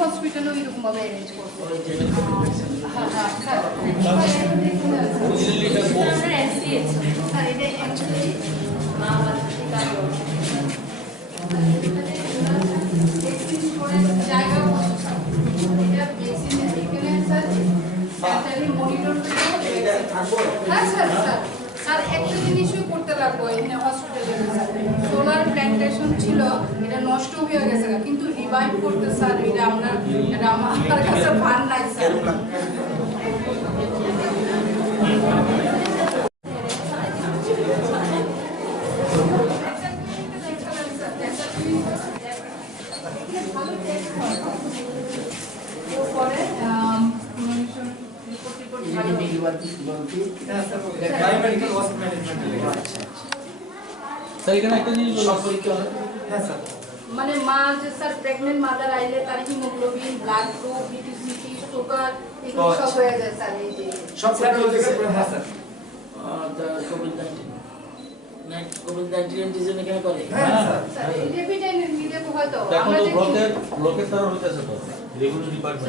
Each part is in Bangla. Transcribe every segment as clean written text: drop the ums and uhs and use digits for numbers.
হসপিটাল ওইরকম ভাবে অ্যারেঞ্জ করবো। আর একটা জিনিসও করতে লাগবো এখানে হসপিটালে, সোলার প্ল্যান্টেশন ছিল, এটা নষ্ট হয়ে গেছে কিন্তু রিভাইভ করতে স্যার এটা আমার কাছে ফান্ড নাই স্যার। মানে মা যে স্যার প্রেগনেন্ট মাদার আইলে তার haemoglobin, blood group, BTCT, sugar এগুলো সব হয়ে যায় স্যার। এই যে সব স্যার হ্যাঁ স্যার কোভিড-19 অ্যান্টিজেন এখানে করে। হ্যাঁ স্যার রেভিটাইনের মিলে হয়তো আমরা যে ব্লকের স্যার হইতাছে তো রেভিনিউ ডিপার্টমেন্ট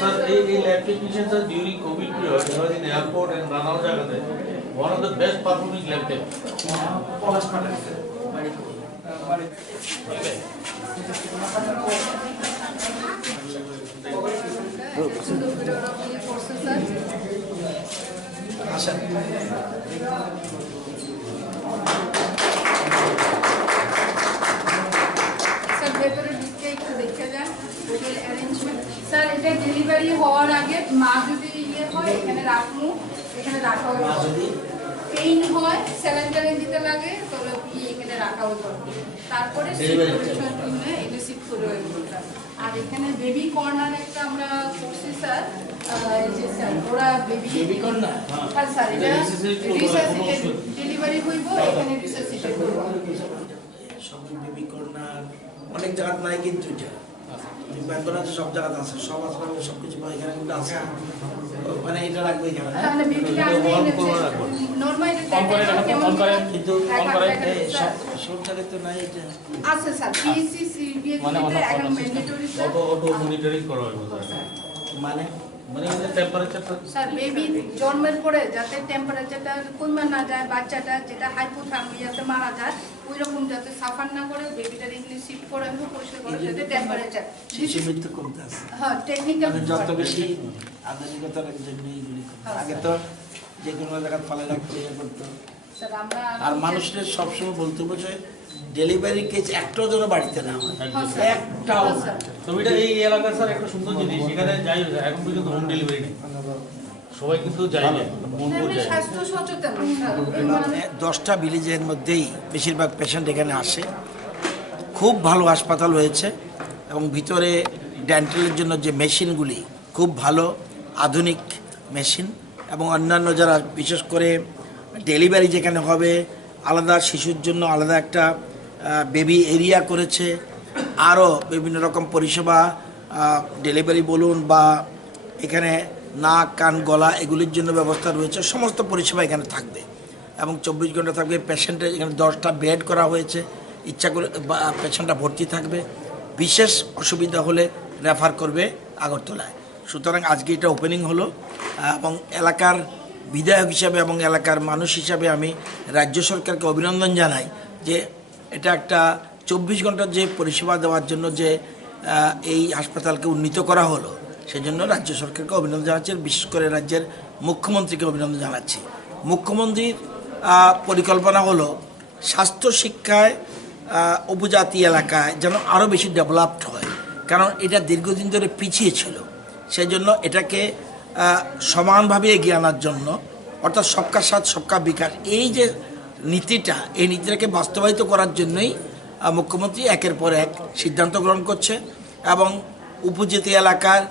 স্যার এই lab technician sir during Covid period he was in airport and রানাও জায়গাতে one of the best performing lab tech পলাশ পাটা স্যার বাড়ি আচ্ছা স্যার এটা ডেলিভারি হওয়ার আগে মা যদি ইয়ে হয় এখানে রাখবো, এখানে রাখা হবে। পেইন হয় স্যালাইন দিতে লাগে তাহলে এখানে রাখা হবে, তারপরে এটা শিফট করে ওইটা। আর এখানে বেবি কর্নার একটা আমরা করছি স্যার, এই যে স্যার ওরা বেবি কর্নার হ্যাঁ স্যার এটা রিসাসিটেট ডেলিভারি হইব, এখানে রিসাসিটেট করব। সব বেবি কর্নার অনেক জায়গা নাই কিন্তু এটা বেঙ্গল আছে, সব জায়গাতে আছে, সব হাসপাতালে সব কিছু পাই, এখানে কিন্তু আছে মানে এটা রাখবে এখানে। তাহলে বেবিটা নরমাল কিন্তু সব জায়গায় তো নাই এটা আছে স্যার। পিএসসি সিবিএফতে এখন ম্যান্ডেটরি স্যার অটো মনিটরিং করা হবে মানে মানে টেম্পারেচারটা স্যার বেবি জন্মের পরে যাতে টেম্পারেচারটা কমে না যায়, বাচ্চাটা যেটা হাইপোথার্মিয়াতে মারা যায় ওই রকম যাতে সাফার না করে বেবিটার এখানে শিফট করে আমি পরিষ্কার করে যাতে টেম্পারেচার শিশু মৃত্যু কমতে আসে। হ্যাঁ টেকনিক্যাল যত বেশি আধুনিকতার জন্য এইগুলি আগে তো যে কোনো জায়গায় ফলে রাখতে ইয়ে করতো। স্যার আমরা আর মানুষের সবসময় বলতে বোঝে ডেলিভারি কেস একটাও যেন বাড়িতে না হয়, একটাও না। তো এটা এই এলাকার স্যার একটা সুন্দর জিনিস, এখানে যাই হোক এখন পর্যন্ত হোম ডেলিভারি নেই, সবাই কিন্তু যায় না, স্বাস্থ্য সচেতন। 10টা ভিলেজের মধ্যেই বেশিরভাগ পেশেন্ট এখানে আসে। খুব ভালো হাসপাতাল হয়েছে এবং ভিতরে ডেন্টালের জন্য যে মেশিনগুলি খুব ভালো আধুনিক মেশিন, এবং অন্যান্য যারা বিশেষ করে ডেলিভারি যেখানে হবে আলাদা শিশুর জন্য আলাদা একটা বেবি এরিয়া করেছে, আরও বিভিন্ন রকম পরিষেবা ডেলিভারি বলুন বা এখানে নাক কান গলা এগুলির জন্য ব্যবস্থা রয়েছে, সমস্ত পরিষেবা এখানে থাকবে এবং 24 ঘন্টা থাকবে। পেশেন্টের এখানে 10টা বেড করা হয়েছে, ইচ্ছা করে পেশেন্টটা ভর্তি থাকবে, বিশেষ অসুবিধা হলে রেফার করবে আগরতলায়। সুতরাং আজকে এটা ওপেনিং হলো এবং এলাকার বিধায়ক হিসাবে এবং এলাকার মানুষ হিসাবে আমি রাজ্য সরকারকে অভিনন্দন জানাই যে এটা একটা 24 ঘন্টার যে পরিষেবা দেওয়ার জন্য যে এই হাসপাতালকে উন্নীত করা হলো, সেজন্য রাজ্য সরকারকে অভিনন্দন জানাচ্ছি, বিশেষ করে রাজ্যের মুখ্যমন্ত্রীকে অভিনন্দন জানাচ্ছি। মুখ্যমন্ত্রীর পরিকল্পনা হলো স্বাস্থ্য শিক্ষায় উপজাতি এলাকায় যেন আরও বেশি ডেভেলপড হয়, কারণ এটা দীর্ঘদিন ধরে পিছিয়ে ছিল। সেই জন্য এটাকে সমানভাবে এগিয়ে আনার জন্য, অর্থাৎ সবকা সাথ সবকা বিকাশ, এই যে নীতিটা, এই নীতিটাকে বাস্তবায়িত করার জন্যই মুখ্যমন্ত্রী একের পর এক সিদ্ধান্ত গ্রহণ করছে এবং উপজাতি এলাকার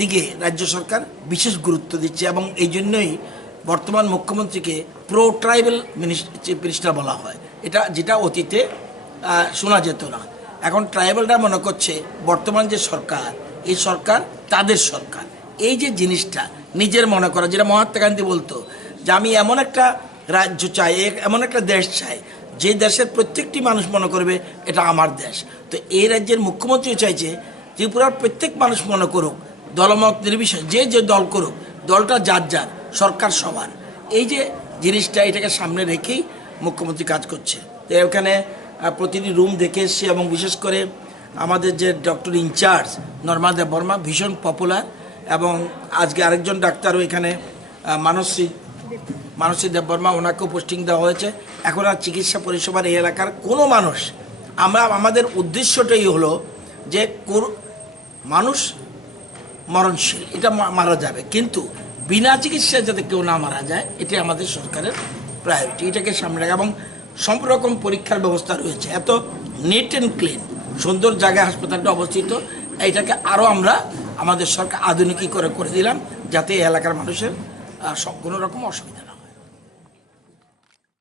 দিকে রাজ্য সরকার বিশেষ গুরুত্ব দিচ্ছে এবং এই জন্যই বর্তমান মুখ্যমন্ত্রীকে প্রো ট্রাইবাল মিনিস্টার বলা হয়, এটা যেটা অতীতে শোনা যেত না। এখন ট্রাইবালরা মনে করছে বর্তমান যে সরকার, এই সরকার তাদের সরকার। এই যে জিনিসটা নিজের মনে করা, যেটা মহাত্মা গান্ধী বলতো যে আমি এমন একটা রাজ্য চাই, এমন একটা দেশ চাই যে দেশের প্রত্যেকটি মানুষ মনে করবে এটা আমার দেশ। তো এই রাজ্যের মুখ্যমন্ত্রীও চাইছে ত্রিপুরার প্রত্যেক মানুষ মনে করুক, দলমত নির্বিশেষে যে যে দল করুক, দলটা যার যার, সরকার সবার। এই যে জিনিসটা, এটাকে সামনে রেখেই মুখ্যমন্ত্রী কাজ করছে। তো এখানে প্রতিটি রুম দেখে এসছি এবং বিশেষ করে আমাদের যে ডক্টর ইনচার্জ নর্মা দেববর্মা ভীষণ পপুলার, এবং আজকে আরেকজন ডাক্তারও এখানে মানসী দেববর্মা, ওনাকেও পোস্টিং দেওয়া হয়েছে। এখন আর চিকিৎসা পরিষেবার এই এলাকার কোনো মানুষ, আমাদের উদ্দেশ্যটাই হলো যে মানুষ মরণশীল, এটা মারা যাবে, কিন্তু বিনা চিকিৎসায় যাতে কেউ না মারা যায়, এটি আমাদের সরকারের প্রায়োরিটি। এটাকে সামনে রাখা এবং সব রকম পরীক্ষার ব্যবস্থা রয়েছে, এত নিট অ্যান্ড ক্লিন সুন্দর জায়গায় হাসপাতালটা অবস্থিত। এইটাকে আরও আমরা আমাদের সরকার আধুনিকীকরণ করে দিলাম, যাতে এই এলাকার মানুষের কোনো রকম অসুবিধা